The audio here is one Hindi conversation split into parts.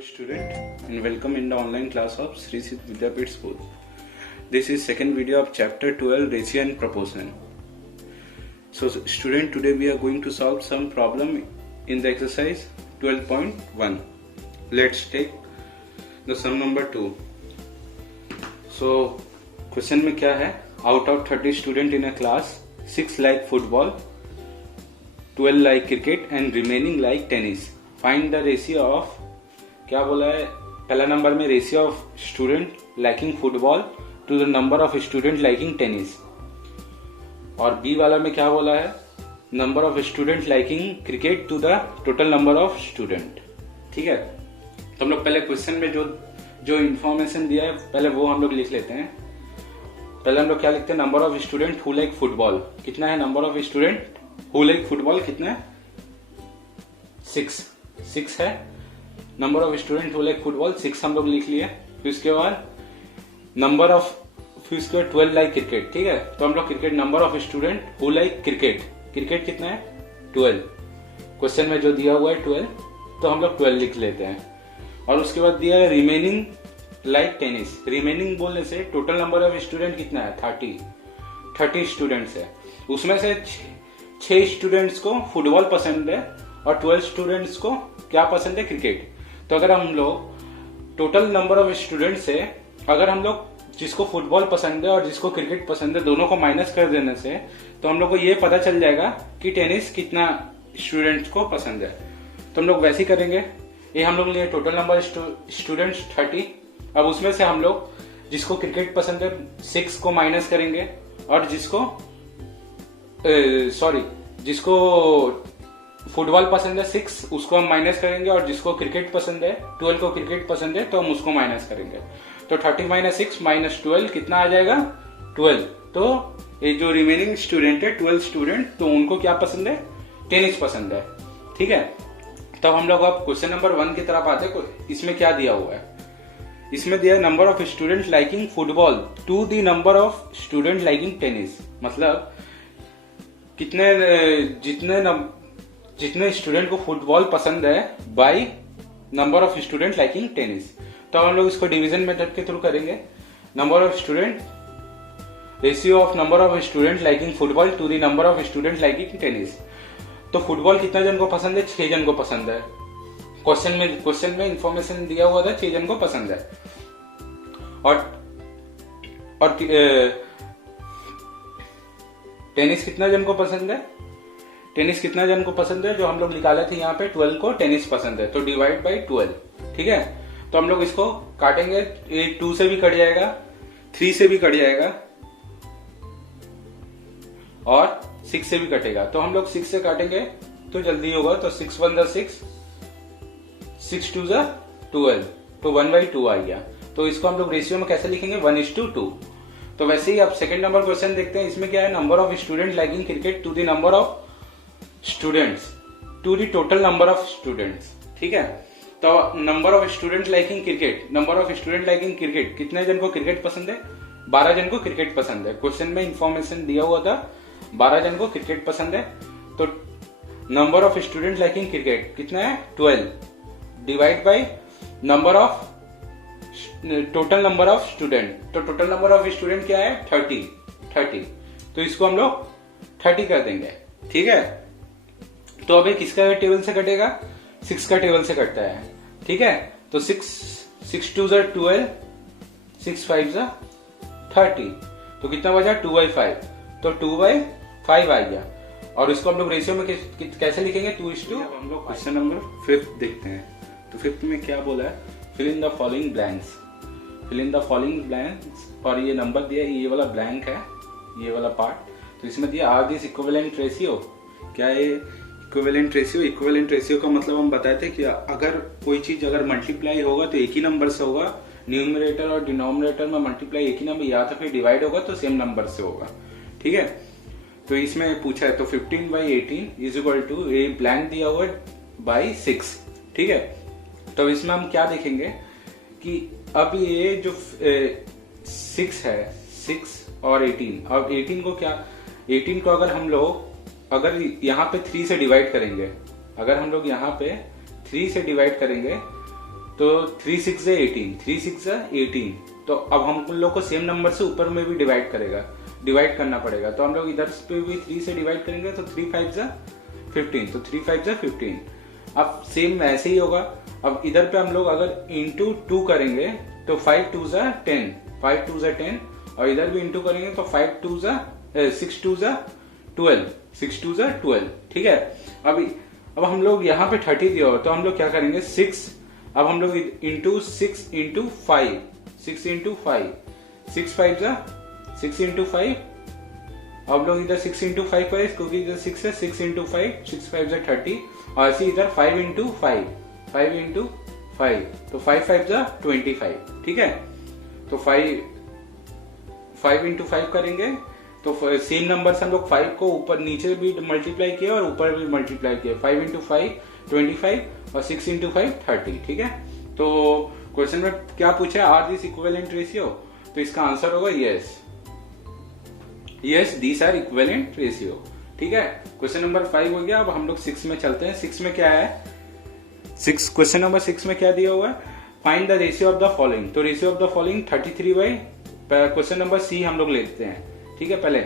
Hello student and welcome in the online class of Sri Siddh Vidyapeeth School. This is second video of chapter 12 ratio and proportion. So student, today we are going to solve some problem in the exercise 12.1. Let's take the sum number 2. So question में क्या है? Out of 30 student in a class, 6 like football, 12 like cricket and remaining like tennis. Find the ratio of, क्या बोला है? पहला नंबर में ratio of student liking football to the number of student liking tennis, और बी वाला में क्या बोला है? Number of student liking cricket to the total number of student. ठीक है, तो हम लोग पहले क्वेश्चन में जो इंफॉर्मेशन दिया है पहले वो हम लोग लिख लेते हैं. पहले हम लोग क्या लिखते हैं? Number of student who like football कितना है? Number of student who like football कितना है? 6 है. Number of student who like football 6 हम लोग लिख लिए. फिर उसके बाद नंबर ऑफ, फिर उसके बाद 12 लाइक क्रिकेट. ठीक है, तो हम लोग cricket, number of student who like cricket कितना है? 12. क्वेश्चन में जो दिया हुआ है 12, तो हम लोग 12 लिख लेते हैं. और उसके बाद दिया है रिमेनिंग लाइक टेनिस. रिमेनिंग बोलने से टोटल नंबर ऑफ स्टूडेंट कितना है? 30 स्टूडेंट्स है. उसमें से 6 स्टूडेंट्स को फुटबॉल पसंद है और 12 स्टूडेंट्स को क्या पसंद है? क्रिकेट. तो अगर हम लोग टोटल नंबर ऑफ स्टूडेंट से, अगर हम लोग जिसको फुटबॉल पसंद है और जिसको क्रिकेट पसंद है दोनों को माइनस कर देने से, तो हम लोग को ये पता चल जाएगा कि टेनिस कितना स्टूडेंट्स को पसंद है. तो हम लोग वैसे ही करेंगे. ये हम लोग लिए टोटल नंबर स्टूडेंट्स 30. अब उसमें से हम लोग जिसको क्रिकेट पसंद है 6 को माइनस करेंगे, और जिसको फुटबॉल पसंद है 6 उसको हम माइनस करेंगे, और जिसको क्रिकेट पसंद है 12 को क्रिकेट पसंद है तो हम उसको माइनस करेंगे. तो 30 - 6 - 12 कितना आ जाएगा? 12. तो ये जो रिमेनिंग स्टूडेंट है 12 स्टूडेंट, तो उनको क्या पसंद है? टेनिस पसंद है. ठीक है, तब हम लोग अब क्वेश्चन नंबर 1 की तरफ आते हैं. इसमें क्या दिया हुआ है? इसमें दिया है number of student liking football to the number of student liking tennis. मतलब जितने स्टूडेंट को फुटबॉल पसंद है by number of student liking tennis. तो हम लोग इसको डिवीजन मेथड के थ्रू करेंगे. Number of student, ratio of number of student liking football to the number of student liking tennis. तो फुटबॉल कितना जन को पसंद है? 6 जन को पसंद है. क्वेश्चन में इंफॉर्मेशन दिया हुआ था 6 जन को पसंद है. और टेनिस कितना जन को पसंद है? टेनिस कितना जन को पसंद है? जो हम लोग निकाले थे यहाँ पे 12 को टेनिस पसंद है, तो डिवाइड बाई 12. ठीक है, तो हम लोग इसको काटेंगे. 2 से भी कट जाएगा, 3 से भी कट जाएगा, और 6 से भी कटेगा. तो हम लोग 6 से काटेंगे तो जल्दी होगा. तो 6 1 6, 6 2 12, तो 1/2 आ गया. तो इसको हम लोग रेशियो में कैसे लिखेंगे? 1:2. तो वैसे ही आप सेकंड नंबर क्वेश्चन देखते हैं. इसमें क्या है? Number of student liking cricket to the number of students to the total number of students. ठीक है, तो number of student liking cricket, number of student liking cricket, कितने जन को क्रिकेट पसंद है? 12 जन को क्रिकेट पसंद है. क्वेश्चन में इंफॉर्मेशन दिया हुआ था 12 जन को क्रिकेट पसंद है. तो number of student liking cricket कितना है? 12 divide by number of total number of student. तो टोटल नंबर ऑफ स्टूडेंट क्या है? 30. तो इसको हम लोग 30 कर देंगे. ठीक है, तो अभी किसका टेबल से कटेगा? 6 का टेबल से कटता है. ठीक है, तो 6 2 12, 6 5 30. तो कितना बचा? 2/5. तो 2/5 आ गया. और इसको हम लोग रेशियो में कैसे लिखेंगे? 2:5. हम लोग क्वेश्चन नंबर 5 देखते हैं. तो 5 में क्या बोला है? Fill in the following blanks. Fill in the following blanks, और ये नंबर दिया, ये वाला ब्लैंक है, ये वाला पार्ट. तो इसमें दिया आर दिस इक्विवेलेंट रेशियो. क्या है इक्विवेलेंट रेशियो? इक्विवेलेंट रेशियो का मतलब हम बताए थे कि अगर कोई चीज अगर मल्टीप्लाई होगा तो एक ही नंबर से होगा. न्यूमरेटर और डिनोमिनेटर में मल्टीप्लाई एक ही नंबर, या तो फिर डिवाइड होगा तो सेम नंबर से होगा. ठीक है, तो इसमें पूछा है. तो 15/18 इज इक्वल टू, ये ब्लैंक दिया हुआ है, बाई 6. ठीक है, तो इसमें हम क्या देखेंगे कि अब ये जो 6 है, 6 और 18, अब 18 को क्या, 18 को अगर हम लोग यहाँ पे 3 से डिवाइड करेंगे, अगर हम लोग यहाँ पे 3 से डिवाइड करेंगे तो 3 6 है 18, 3 6 है 18। तो अब हम उन लोग को सेम नंबर से ऊपर में भी डिवाइड करना पड़ेगा। तो हम लोग इधर पे भी 3 से डिवाइड करेंगे तो 3 5 जा 15, तो 3 5 जा 15। अब सेम ऐसे ही होगा। अब इधर पे हम लोग अगर इंटू 2 करेंगे तो 5 2 जा 10, 5 2 जा 10, और इधर भी इंटू करेंगे तो 6 2 जा 12, 6 2 जा 12। ठीक है, अब हम लोग यहाँ पे 30 दिया हो तो हम लोग क्या करेंगे 6, अब हम लोग इंटू 6 इंटू 5, 6 इंटू 5, 6 5 जा 6 इंटू 5। अब लोग इधर 6 इंटू 5 करें क्योंकि इधर 6 है, 6 इंटू 5, 6 5 जा 30, और ऐसे इधर 5 इंटू 5, 5 इंटू 5, तो 5 5 जा 25। ठीक है, तो 5 इंटू 5 करेंगे तो सेम नंबर से हम लोग 5 को ऊपर नीचे भी मल्टीप्लाई किया और ऊपर भी मल्टीप्लाई किया। 5 इंटू 5 25 और 6 इंटू 5 30। ठीक है, तो क्वेश्चन में क्या पूछा, आर दिस इक्विवेलेंट रेशियो, तो इसका आंसर होगा yes these are equivalent ratio. ठीक है, क्वेश्चन नंबर 5 हो गया। अब हम लोग 6 में चलते हैं। 6 में क्या है, क्वेश्चन नंबर 6 में क्या दिया हुआ है, find the ratio of the following. तो ratio of the following 33 by, question number C हम लोग लेते हैं। ठीक है, पहले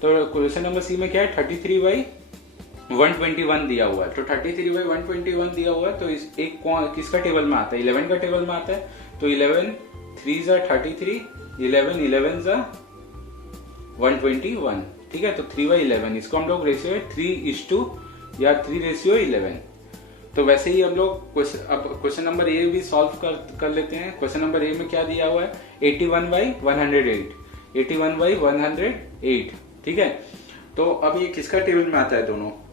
तो क्वेश्चन नंबर सी में क्या है 33 बाई 121 दिया हुआ है। तो 33 बाई 121 दिया हुआ है तो इस एक किसका टेबल में आता है, 11 का टेबल में आता है। तो 11 3 जा 33, 11 11 जा 121। ठीक है, तो 3/11 इसको हम लोग रेशियो है 3:2 या 3:11। तो वैसे ही हम लोग अब क्वेश्चन नंबर ए भी सॉल्व कर लेते हैं। क्वेश्चन नंबर ए में क्या दिया हुआ है 81/108, 81/108। ठीक है, तो अब ये किसका टेबल में आता है,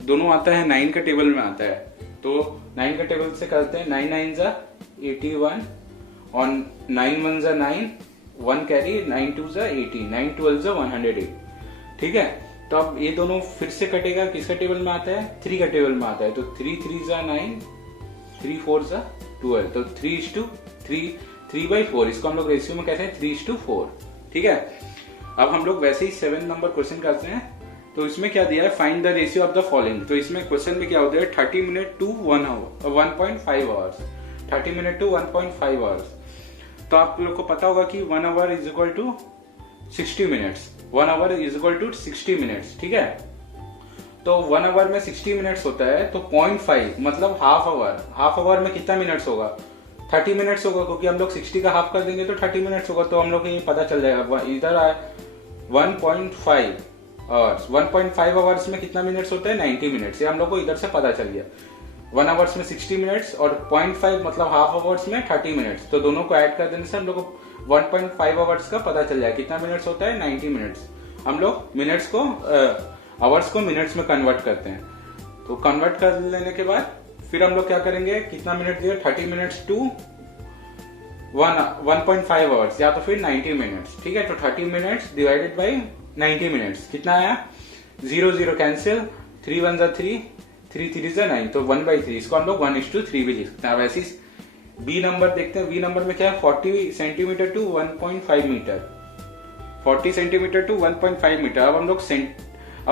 दोनों आता है 9 का टेबल में आता है। तो 9 का टेबल से करते हैं, 9 9 जा 81 और 9 1 जा 9, 1 कैरी, 9 2 जा 80, 9 12 जा 108। ठीक है, तो अब ये दोनों फिर से कटेगा, किसका टेबल में आता है 3 का टेबल में आता है। तो 3 3 जा 9, 3 4 जा 12, तो 3:3 इसको हम लोग रेशियो में कहते हैं 3:4। ठीक है, अब हम लोग वैसे ही 7 नंबर क्वेश्चन करते हैं। तो इसमें क्या दिया है, find the ratio of the following. तो इसमें क्वेश्चन में क्या होता है 30 minute to 1.5 hours, 30 minute to 1.5 hours. तो आप लोग को पता होगा कि 1 hour is equal to 60 minutes, 1 hour is equal to 60 minutes. ठीक है, तो 1 आवर में 60 मिनट्स होता है, तो 0.5 मतलब हाफ आवर में कितना मिनट्स होगा 30 मिनट्स होगा, क्योंकि हम लोग 60 का हाफ कर देंगे तो 30 मिनट्स होगा। तो हम लोग को ये पता चल जाएगा, इधर आए 1.5 आवर्स, 1.5 आवर्स में कितना मिनट्स होता है 90 मिनट्स। ये हम लोग को इधर से पता चल गया। 1 आवर्स में 60 मिनट्स और 0.5 मतलब हाफ आवर्स में 30 मिनट्स, तो दोनों को ऐड कर देने से हम लोग को 1.5 आवर्स का पता चल जाएगा। कितना मिनट्स होता है 90 मिनट्स। हम लोग मिनट्स को आवर्स को मिनट्स में कन्वर्ट करते हैं। तो कन्वर्ट कर लेने के बाद फिर हम लोग क्या करेंगे, कितना मिनट दिया 30 मिनट्स टू 1.5 आवर्स या तो फिर 90 मिनट्स। ठीक है, तो 30 मिनट्स डिवाइडेड बाई 90 मिनट्स कितना आया 0 0 कैंसिल, 3 1 जा 3, 3 3 जा 9, तो 1/3 इसको हम लोग 1:3 भी लिख सकते हैं। वैसे बी नंबर देखते हैं। बी नंबर में क्या है 40 centimetre to 1.5 metre, 40 centimetre to 1.5 metre. अब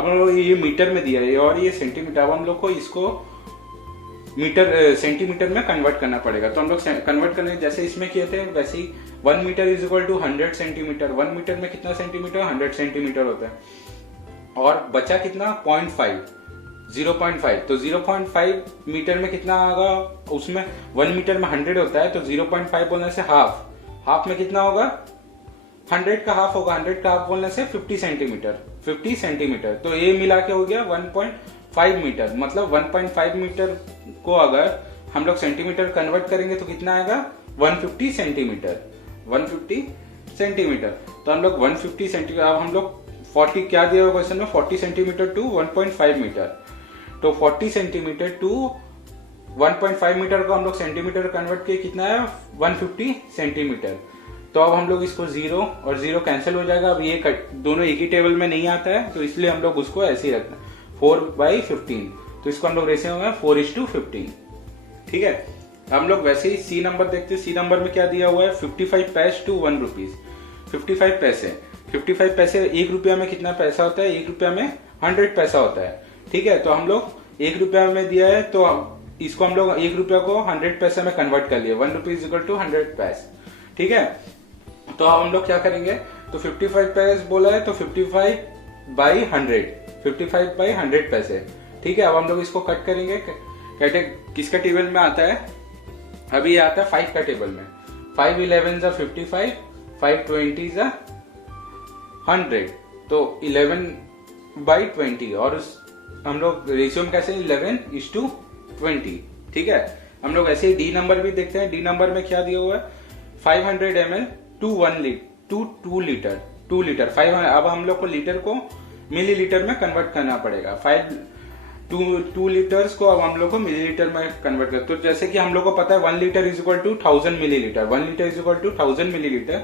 हम लोग ये मीटर में दिया है और ये सेंटीमीटर। अब हम लोग को इसको सेंटीमीटर में कन्वर्ट करना पड़ेगा। तो हम लोग कन्वर्ट करने जैसे इसमें किए थे वैसे ही 1 metre is equal to 100 centimetre. 1 metre में कितना सेंटीमीटर 100 सेंटीमीटर होता है। और बचा कितना 0.5, तो 0.5 मीटर में कितना आएगा, उसमें 1 मीटर में 100 होता है, तो 0.5 बोलने से हाफ में कितना होगा 100 का हाफ होगा। 100 का हाफ बोलने से 50 सेंटीमीटर। तो ये मिला के हो गया 1.5 मीटर। मतलब 1.5 मीटर को अगर हम लोग सेंटीमीटर कन्वर्ट करेंगे तो कितना आएगा 150 सेंटीमीटर। 150 सेंटीमीटर, तो हम लोग 150 सेंटीमीटर। अब हम लोग 40 क्या दिया हुआ क्वेश्चन में 40 सेंटीमीटर टू 1.5 मीटर। तो 40 सेंटीमीटर टू 1.5 मीटर को हम लोग सेंटीमीटर कन्वर्ट किए, कितना है 150 सेंटीमीटर। तो अब हम लोग इसको 0 और 0 कैंसिल हो जाएगा। अब ये दोनों एक ही टेबल में नहीं आता है, तो इसलिए हम लोग उसको ऐसे ही रखना 4/15। तो इसको हम लोग रेशियो में 4:15। ठीक है, हम लोग वैसे ही सी नंबर देखते हैं। सी नंबर में क्या दिया हुआ है 55 पैसे टू 1 रुपीज। 55 पैसे 1 रुपया में कितना पैसा होता है, 1 रुपया में 100 पैसा होता है। ठीक है, तो हम लोग 1 रुपया में दिया है, तो इसको हम लोग 1 रुपया को 100 पैसे में कन्वर्ट कर लिए, 1 रुपीज इक्वल टू 100 पैसे, ठीक है। तो अब हम लोग क्या करेंगे, तो 55 पैसे बोला है तो 55 बाई 100, 55 बाई 100 पैसे, ठीक है। अब हम लोग इसको कट करेंगे, कहते किसका टेबल में आता है, अभी ये आता है 5 का टेबल में, 5 11 जा 55, 5 20 जा 100, तो 11 बाई 20, और हम लोग रेशियो में कैसे 11:20, ठीक है। हम लोग ऐसे ही डी नंबर भी देखते हैं, डी नंबर में क्या दिया हुआ है 500 ml टू 2 लीटर, 2 लीटर 500। अब हम लोग को लीटर को मिलीलीटर में कन्वर्ट करना पड़ेगा, 2 लीटर्स को अब हम लोग को मिलीलीटर में कन्वर्ट कर, तो जैसे कि हम लोग को पता है 1 litre is equal to 1000 millilitre, 1 litre is equal to 1000 millilitre,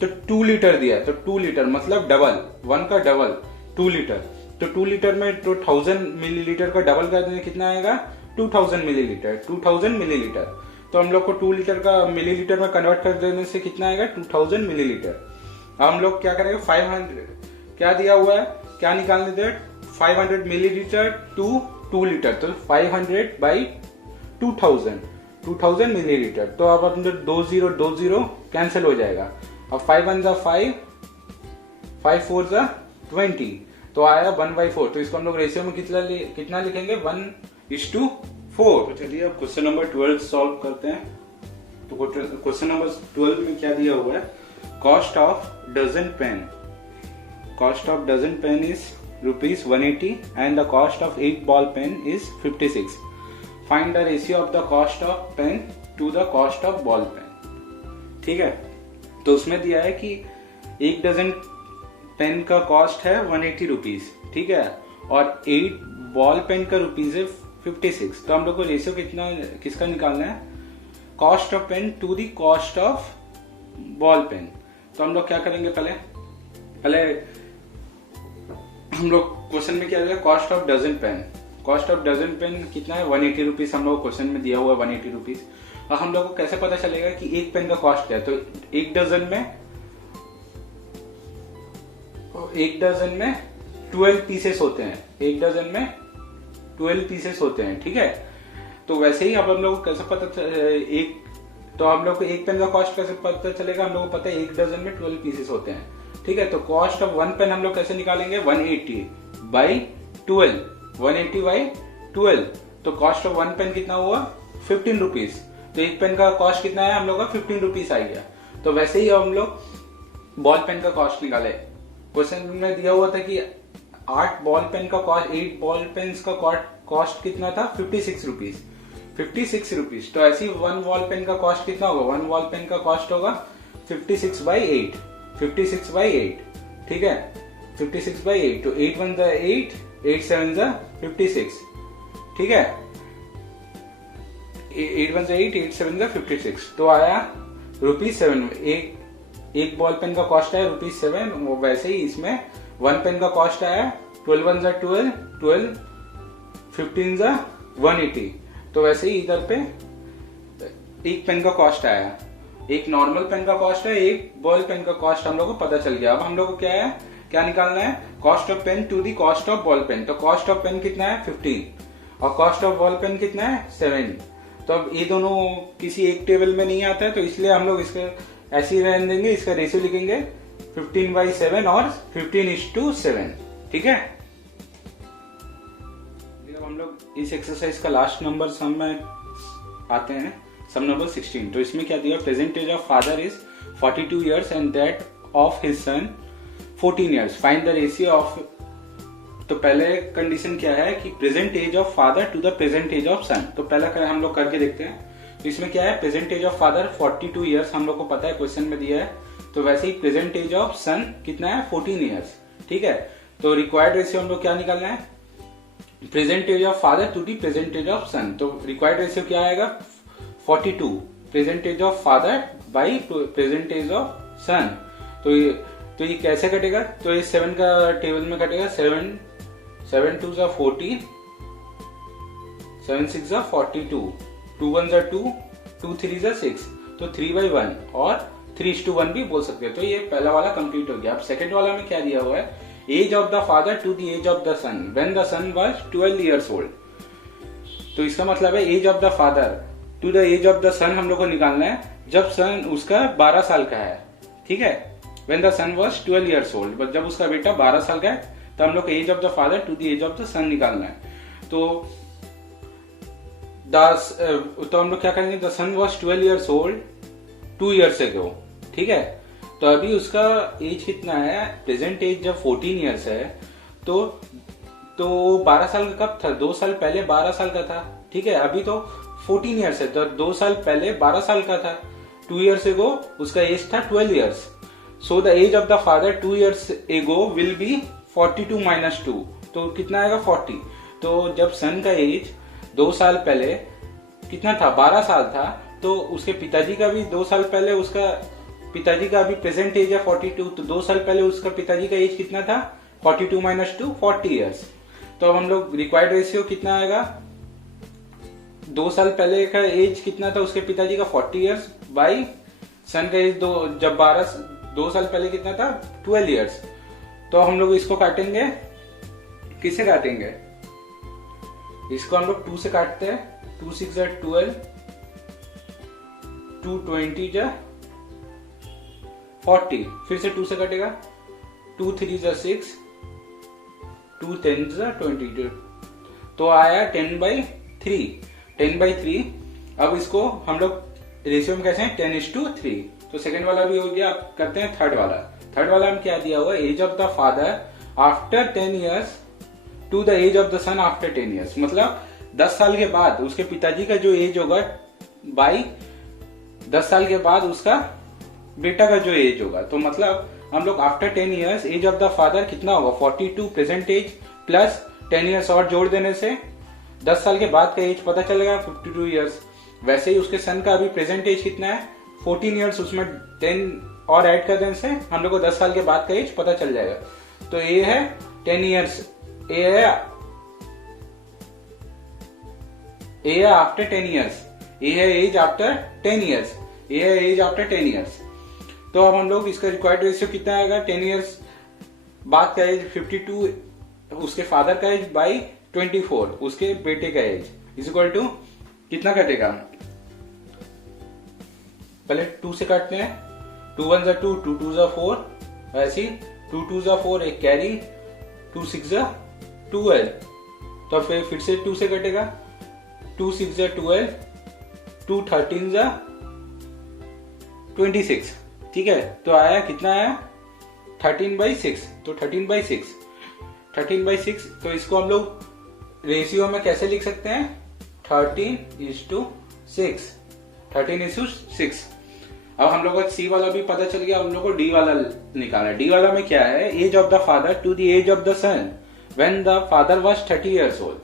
तो 2 लीटर दिया, तो 2 लीटर मतलब डबल, 1 का डबल 2 लीटर, तो 2 लीटर में तो 1000 मिलीलीटर का डबल कर देंगे, कितना आएगा 2000 मिलीलीटर, 2000 मिलीलीटर। तो हम लोग को 2 लीटर का मिलीलीटर में कन्वर्ट कर देने से कितना आएगा 2000 मिलीलीटर। अब हम लोग क्या करेंगे 500, क्या दिया हुआ है, क्या निकालने दे 500 मिलीलीटर टू 2 लीटर, तो 500 बाई 2000 मिलीलीटर। तो अब अपने 20 कैंसिल हो जाएगा, अब 5 1 जा 5, 5 4 जा 20, तो आया 1/4। तो इसको हम लोग रेशियो में कितना लिखेंगे 1:4। तो चलिए अब क्वेश्चन नंबर 12 सॉल्व करते हैं। तो क्वेश्चन नंबर 12 में क्या दिया हुआ है, cost of dozen pen, cost of dozen pen is ₹180 and the cost of 8 ball pen is 56। Find the ratio of the cost of pen to the cost of ball pen, ठीक है। तो उसमें दिया है कि 1 डजन पेन का कॉस्ट है 180 रुपीज, ठीक है, और 8 बॉल पेन का रुपीज है 56। तो हम लोग को रेशियो किसका निकालना है, cost of pen to the cost of ball pen. तो हम लोग क्या करेंगे, पहले हम लोग क्वेश्चन में क्या दिया, cost of dozen pen, cost of dozen pen कितना है 180 रुपीज, हम लोग क्वेश्चन में दिया हुआ है 180 रुपीज। और हम लोग को कैसे पता चलेगा कि एक पेन का कॉस्ट क्या है, तो एक डजन में 12 पीसेस होते हैं, एक डजन में 12 पीसेस होते हैं, ठीक है। तो वैसे ही अब हम लोग को कैसे पता तो हम लोग को एक पेन का कॉस्ट कैसे पता चलेगा, हम लोग को पता है एक डजन में 12 पीसेस होते हैं, ठीक है। तो कॉस्ट ऑफ 1 पेन हम लोग कैसे निकालेंगे 180 बाई 12, 180 बाई 12, तो कॉस्ट ऑफ 1 पेन कितना हुआ 15 रुपीज, तो एक पेन का कॉस्ट कितना है हम लोग का 15 रुपीज आ गया। तो वैसे ही हम लोग बॉल पेन का कॉस्ट निकाले, क्वेश्चन में दिया हुआ था कि 8 बॉल पेन का कॉस्ट, 8 बॉल पेन का कॉस्ट कितना था 56 रुपीज, 56 रुपीज। तो ऐसे ही 1 बॉल पेन का कॉस्ट कितना होगा, 1 बॉल पेन का कॉस्ट होगा 56 बाई 8, 56 बाई 8, ठीक है, 56 बाई 8, तो 8 1 जा 8, 8 7 जा 56, ठीक है, 8 1 जा 8, 8 7 जा 56, तो आया ₹7। एक बॉल पेन का कॉस्ट आया ₹7, वैसे ही इसमें 1 पेन का कॉस्ट आया 12 1 जा 12, 12 15 जा 180, तो वैसे ही इधर पे एक पेन का कॉस्ट आया, एक नॉर्मल पेन का कॉस्ट है, एक बॉल पेन का कॉस्ट हम लोग को पता चल गया। अब हम लोग को क्या निकालना है, cost of pen to the cost of ball pen. तो कॉस्ट ऑफ पेन कितना है 15 और कॉस्ट ऑफ बॉल पेन कितना है 7। तो अब ये दोनों किसी एक टेबल में नहीं आता है, तो इसलिए हम लोग इसका ऐसे ही रहने देंगे, इसका रेशियो लिखेंगे 15/7 और 15:7, ठीक है। अब हम लोग इस एक्सरसाइज का लास्ट नंबर सम में आते हैं, सम नंबर 16। तो इसमें क्या दिया, present age of father is 42 years and that of his son 14 years, find the ratio of. तो पहले कंडीशन क्या है कि present age of father to the present age of son. तो पहला हम लोग करके देखते हैं। तो इसमें क्या है, present age of father 42 years हम लोग को पता है, क्वेश्चन में दिया है। तो वैसे ही प्रेजेंट एज ऑफ सन कितना है 14 years, ठीक है। तो रिक्वायर्ड रेशियो हम लोग क्या निकालना है, present age of father to the present age of son. तो रिक्वायर्ड रेशियो क्या आएगा 42 present age of father by present age of son. तो ये कैसे कटेगा, तो ये 7 का टेबल में कटेगा, 7 2 जा 40, 7 6 जा 42, 2 1 जा 2, 2 3 जा 6, तो 3/1 और 3:1 भी बोल सकते हैं। तो ये पहला वाला कंप्लीट हो गया। अब सेकंड वाला में क्या दिया हुआ है, age of the father to the age of the son when the son was 12 years old। तो इसका मतलब है age of the father to the age of the son हम लोग को निकालना है जब सन उसका 12 साल का है, ठीक है। When the son was 12 years old, जब उसका बेटा 12 साल का है तो हम लोग age of the father to the age of the son निकालना है। तो हम लोग क्या करेंगे, the son was 12 years old 2 years ago, ठीक है। तो अभी उसका एज कितना है, प्रेजेंट एज जब 14 years है तो 12 साल का कब था, 2 साल पहले 12 साल का था, ठीक है। अभी तो 14 years है तो 2 साल पहले 12 साल का था। 2 years ago उसका एज था 12 years। So the age of the father 2 years ago will be 42 minus 2, तो कितना आएगा 40। तो जब सन का एज 2 साल पहले कितना था, 12 साल था, तो उसके पिताजी का भी 2 साल पहले उसका पिताजी का अभी प्रेजेंट एज है 42, तो 2 साल पहले उसका पिताजी का एज कितना था 42 minus 2 40 years। तो अब हम लोग रिक्वायर्ड रेशियो कितना आएगा, 2 साल पहले का एज कितना था उसके पिताजी का 40 years बाई सन का एज जब 2 साल पहले कितना था 12 years। तो हम लोग इसको काटेंगे, किसे काटेंगे, इसको हम लोग 2 से काटते हैं, 2 6 12, 2 20 जा 40, फिर से 2 से कटेगा, 2 3 जा 6, 2 10 जा 22, तो आया 10/3, 10/3। अब इसको हम लोग रेशियो में कैसे हैं 10:3। तो सेकेंड वाला भी हो गया। अब करते हैं थर्ड वाला। थर्ड वाला हम क्या दिया हुआ, age of the father after 10 years to the age of the son after 10 years, मतलब 10 साल के बाद उसके पिताजी का जो एज होगा बाई 10 साल के बाद उसका बेटा का जो एज होगा। तो मतलब हम लोग after 10 years age of the father कितना होगा 42 प्रेजेंट एज प्लस 10 years और जोड़ देने से 10 साल के बाद का एज पता चलेगा 52 years। वैसे ही उसके सन का अभी प्रेजेंट एज कितना है 14 years, उसमें 10 और ऐड कर देने से हम लोग को 10 साल के बाद का एज पता चल जाएगा। तो ये है 10 years, ये है आफ्टर 10 years, ये है एज आफ्टर 10 years, ये है एज आफ्टर 10 years। तो अब हम लोग इसका रिक्वायर्ड रेशियो कितना आएगा, 10 years बाद का एज 52 उसके फादर का एज बाई 24 उसके बेटे का एज इज इक्वल टू कितना कटेगा, पहले 2 से काटते हैं, 2 1 2, 2 2 4, ऐसी 2 2 4 एक कैरी, 2 6 12, तो फिर से 2 से कटेगा, 2 6 12, 2 13 26, ठीक है। तो आया कितना आया 13/6, तो 13/6। तो इसको हम लोग रेशियो में कैसे लिख सकते हैं 13:6, 13:6। अब हम लोग को सी वाला भी पता चल गया, हम लोग को डी वाला निकालना है। डी वाला में क्या है, age of the father to the age of the son when the father was 30 years old,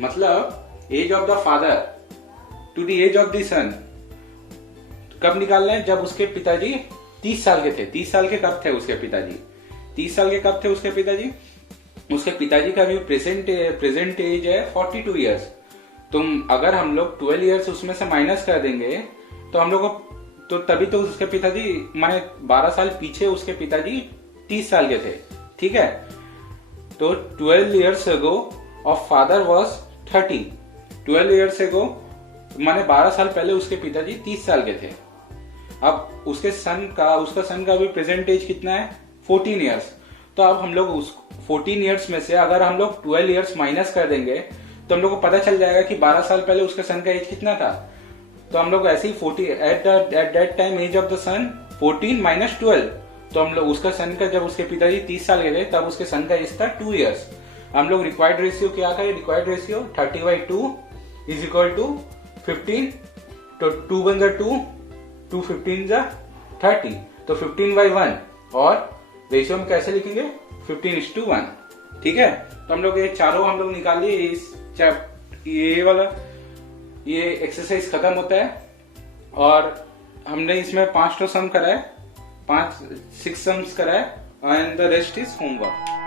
मतलब age of the father to the age of the son कब निकालना है, जब उसके पिताजी 30 साल के थे। 30 साल के कब थे उसके पिताजी, 30 साल के कब थे उसके पिताजी, उसके पिताजी का भी प्रेजेंट एज है 42 years। तुम अगर हम लोग 12 years उसमें से माइनस कर देंगे तो हम लोग को तो तभी तो उसके पिताजी माने 12 साल पीछे उसके पिताजी 30 साल के थे, ठीक है। तो 12 years ago of father was 30, 12 years ago माने 12 साल पहले उसके पिताजी 30 साल के थे। अब उसका सन का भी प्रेजेंट एज कितना है 14 years। तो अब हम लोग उस 14 years में से अगर हम लोग 12 years माइनस कर देंगे तो हम लोग को पता चल जाएगा कि 12 साल पहले उसका सन का एज कितना था। तो हम लोग ऐसे ही 40 at that time age of the son 14 - 12, तो हम लोग उसका सन का जब उसके पिताजी 30 साल के थे तब उसके सन का एज था 2 years। हम लोग रिक्वायर्ड रेशियो क्या था, required ratio 30/2 is equal to 15, तो 2 1 2, 2 15 30, तो 15/1 और रेशियो हम कैसे लिखेंगे 15:1, ठीक है। तो हम लोग ये चारों हम लोग निकाल लिए। इस ये वाला ये एक्सरसाइज खत्म होता है और हमने इसमें 5 सम करा है, 6 सम्स करा है and the rest is homework.